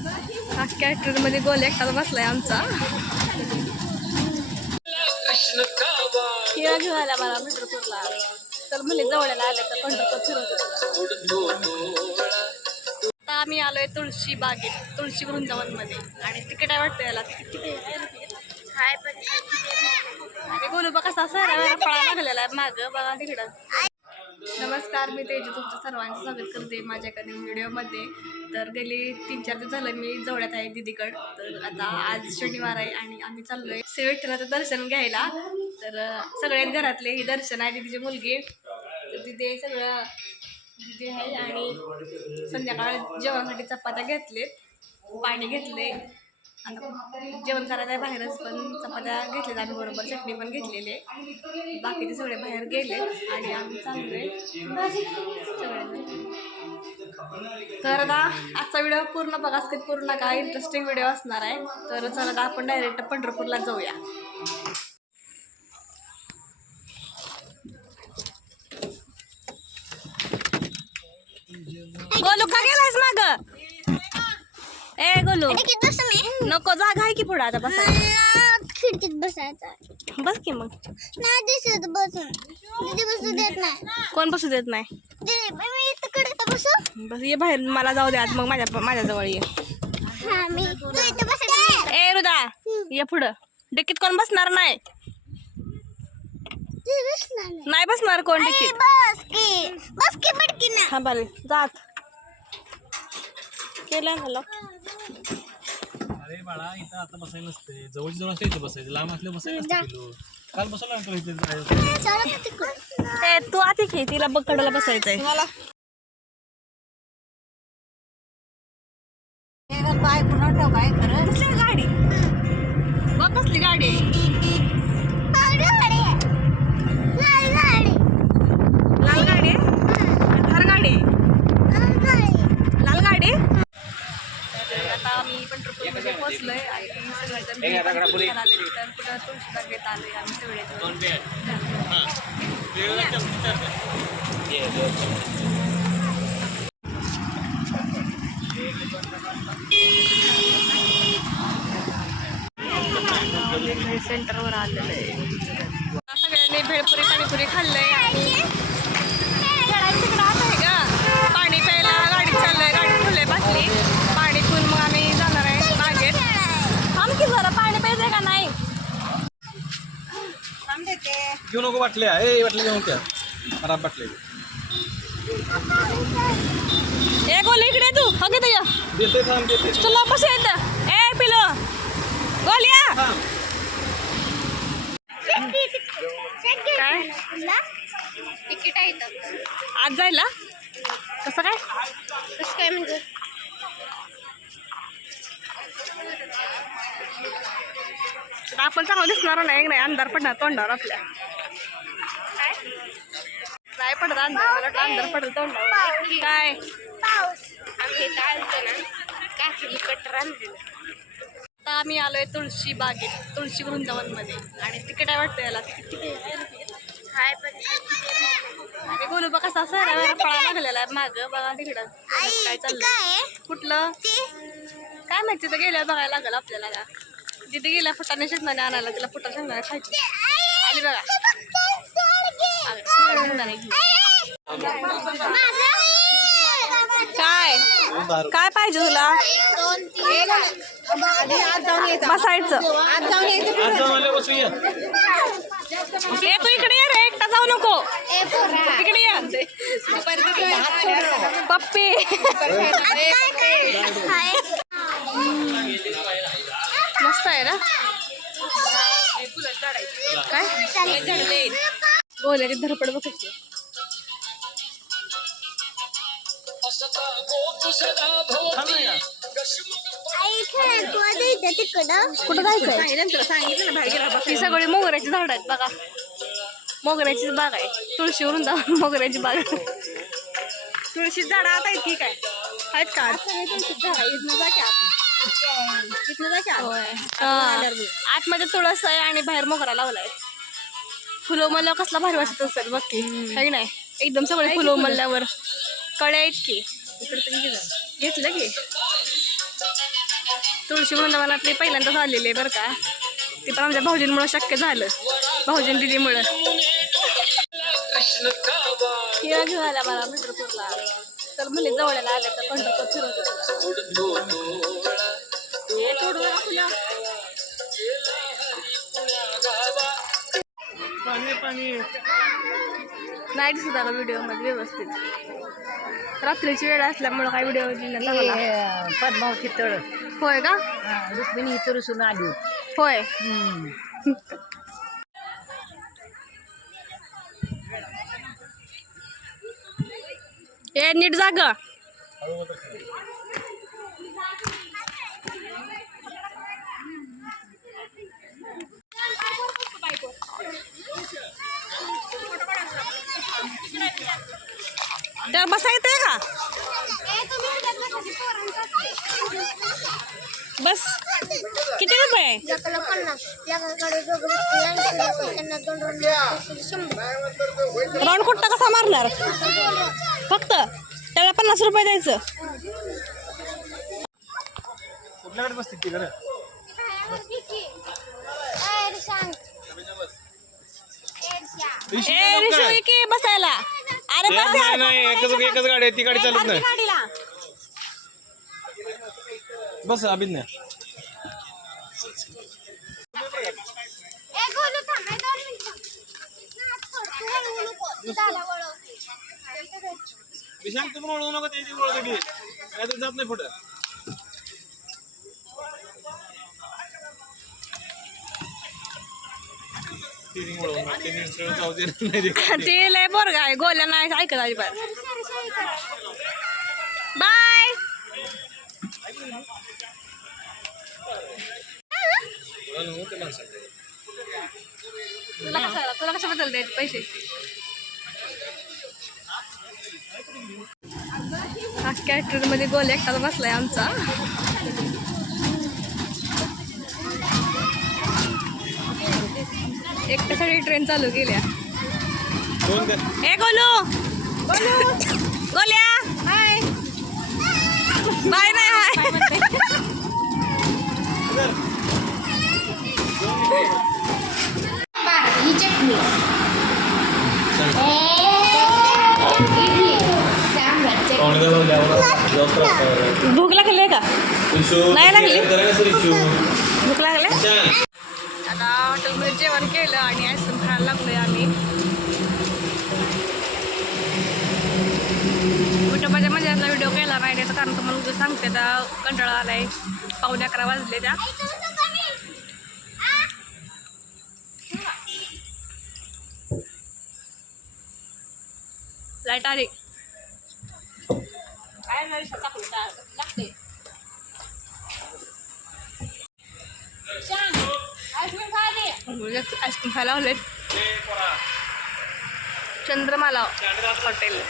हा कॅरेक्टरमध्ये गोल एकटाच बसलाय आमचा. हिरा घेऊन आला मला पंढरपूरला तर मुली जवळला आले तर पंढरपूर फिरवत आता आम्ही आलोय तुळशी बागेत तुळशी वृंदावनमध्ये. आणि तिकीट आहे वाटतं याला तिकीट किती हाय पण आणि गोलू कसा सर पळा लागलेला आहे मागं बघा तिकडं. नमस्कार मी तेजी. तुमचं सर्वांचं स्वागत करते माझ्या एका नवीन व्हिडिओमध्ये. तर गेले तीन चार दिवस झालं मी जवळ्यात आहे दिदीकड. तर आता आज शनिवार आहे आणि आम्ही चाललोय श्री विठ्ठलाचं दर्शन घ्यायला. तर सगळ्यात घरातले ही दर्शन आहे दिदीची मुलगी. तर तिथे सगळं दिदी आहे आणि संध्याकाळ जेवणासाठी चपात्या घेतलेत. पाणी घेतले जेवण करायचं आहे बाहेरच पण चपात्या घेतलेल्या आम्ही बरोबर चटणी पण घेतलेली आहे. बाकीचे सगळे बाहेर गेले आणि आम्ही चाललोय. तर आता आजचा व्हिडिओ पूर्ण बघा स्किप करू नका इंटरेस्टिंग व्हिडिओ असणार आहे. तर चला का आपण डायरेक्ट पंढरपूरला जाऊया. गोलू का गेलायस माग? ए गोलू. नको जागा आहे की पुढे आता बसा खिडकीत बसायचं बस की मग. नाही दिसत बसून. दीदी बसू देत नाही. कोण बसू देत नाही? दीदी मी तिकडे तर बसू? बस ये बाहेर मला जाऊ दे आज मग माझ्या माझ्याजवळ ये. हा मी तू इथं बसत. ए रुदा ये पुढं. डिकीत कोण बसणार नाही? नाही. बसणार कोण डिकीत बस की. बस की पटकी ना. थांबा रे जात. केलं झालं अरे बाळा इथं आता बसायला नसते. जवळची जवळ असते इथे बसायचं. लांब असले बसायला नसते किलो काल बसवलं अंकल इथे जायचं. ए तू आधी घे तिला बकडला बसायचंय. कसली गाडी? बघ कसली गाडी आहे. लाल गाडी लाल गाडी आहे? थार गाडी आहे? लाल गाडी लाल गाडी तर आता आम्ही पंढरपूरमध्ये पोहोचलोय आणि सगळेजण पंढरपूरला आले. तर कुठं आम्ही सेंटरवर आलेलं आहे. सगळ्यांनी भेळपुरी पाणीपुरी खाल्लंय आणि खेळायला तिकडं आत आहे का पाणी प्यायला गाडी चाललंय गाडी ठेवलंय बाटली पाणी पिऊन मग आम्ही जाणार आहे बागेत थांब की जरा पाणी प्यायचंय का नाही घेऊ नको बाटल्या ए बाटल्या घेऊन त्या खराब बाटले ए गोल इकडे तू. हो की तुझ्या देते थांब देते. तुला बस येत ए पिलो. गोलिया काय? तिकीट आहे आज जायला? कसं काय? कसं काय म्हणजे? आपण चांगलं दिसणार नाही नाही अंधार पडणार तोंडावर आपल्या. अंधार मला तोंडावर काय? आम्ही इथं आलतो ना काकी कटर आणलेलं. आता आम्ही आलोय तुळशी बागेत तुळशी वृंदावनमध्ये. आणि तिकीट आहे वाटतं याला. तिकीट किती आहे? हाय पण आणि कसा सर पळा लागलेला आहे मागं. बघा तिकडं. काय चाललंय. काय कुठलं? काय माहिती तिथं गेल्यावर बघायला लागेल आपल्याला का तिथे गेल्या फुटाने शेतनाने आणायला तिला फुटा शेंगदाणे खायची. आली बघा. काय? काय पाहिजे तुला? बसायचं. आज ए तू इकडे ये रे एकटा जाऊ नको. इकडे ये. पप्पी. मस्त आहे ना? काय? बोलायची धडपड बघायची. कुठं जायचंय? ही सगळी मोगऱ्याची झाड आहेत बघा. मोगऱ्याची बाग आहे. तुळशीवरून जा मोगऱ्याची बाग तुळशी झाड आता आहेत की काय? आहेत का. आतमध्ये तुळस आहे आणि बाहेर मोगरा लावलाय. फुलं उमलल्यावर कसला भारी वाटत असेल बघ की. काही नाही? एकदम सगळे फुलं? उमलल्यावर कळे आहेत की? घेतलं की. तुळशी वृंदावनातली पहिल्यांदाच आलेली आहे बरं का. ते पण आमच्या भाऊजींमुळं शक्य झालं. भाऊजीन दिदीमुळं. हिरा घेऊन आल्या मला पंढरपूरला. तर म्हणजे जवळला आल्या तर पंढरपूर फिरवते नाही दिसत आला व्हिडिओमध्ये व्यवस्थित. रात्रीची वेळ असल्यामुळं काय व्हिडिओ पद्मावती तळ. होय का? रुक्मिणी इथं आली. होय. ए नीट जाग. त्याच्यावर बसा येते का? बस. किती रुपये आहे? एकाला पन्नास एकाकडे दोघं त्यांना दोन शंभर राऊंड कुठं कसा मारणार? फक्त त्याला पन्नास रुपये द्यायचं. कुठल्याकडे बसते ती घरं ए रिशू की बसायला. अरे बस नाही नाही एकच एकच गाडी आहे ती गाडी चालत नाही गाडीला. बस अभिज्ञा एक बोलू थांब एक दोन मिनिटं. हात सोड. तू हळू नको. झाला वळवते विशाल तुम्ही ओळखू नका त्याची ओळख तर जात नाही पुढं. ते निसरळ जाऊ दे नाही ते लय बोरग आहे गोल्या नाही ऐकत अजिबात. बाय. तुला नको ते माणसाला. तुला कशाला तुला कशाबद्दल द्यायचे पैसे? हा कॅटरमध्ये गोल एकटाच बसलाय आमचा. एकट्यासाठी ट्रेन चालू केल्या. ए गोलू! गोल्या! हाय! बाय नाही हाय. ही चटणी. भूक लागली का? नाही लागली? भूक लागले. आता हॉटेलमध्ये जेवण केलं आणि आईस्क्रीम खायला लागलोय आम्ही. विठोबाच्या मंदिरातला व्हिडिओ केला नाही त्याचं कारण तुम्हाला उद्या सांगते आता कंटाळा आलाय. पावणे अकरा वाजले त्या. लाइट आली. काय नाही आईस्क्रीम खायला लावलेत चंद्रमाला हॉटेल.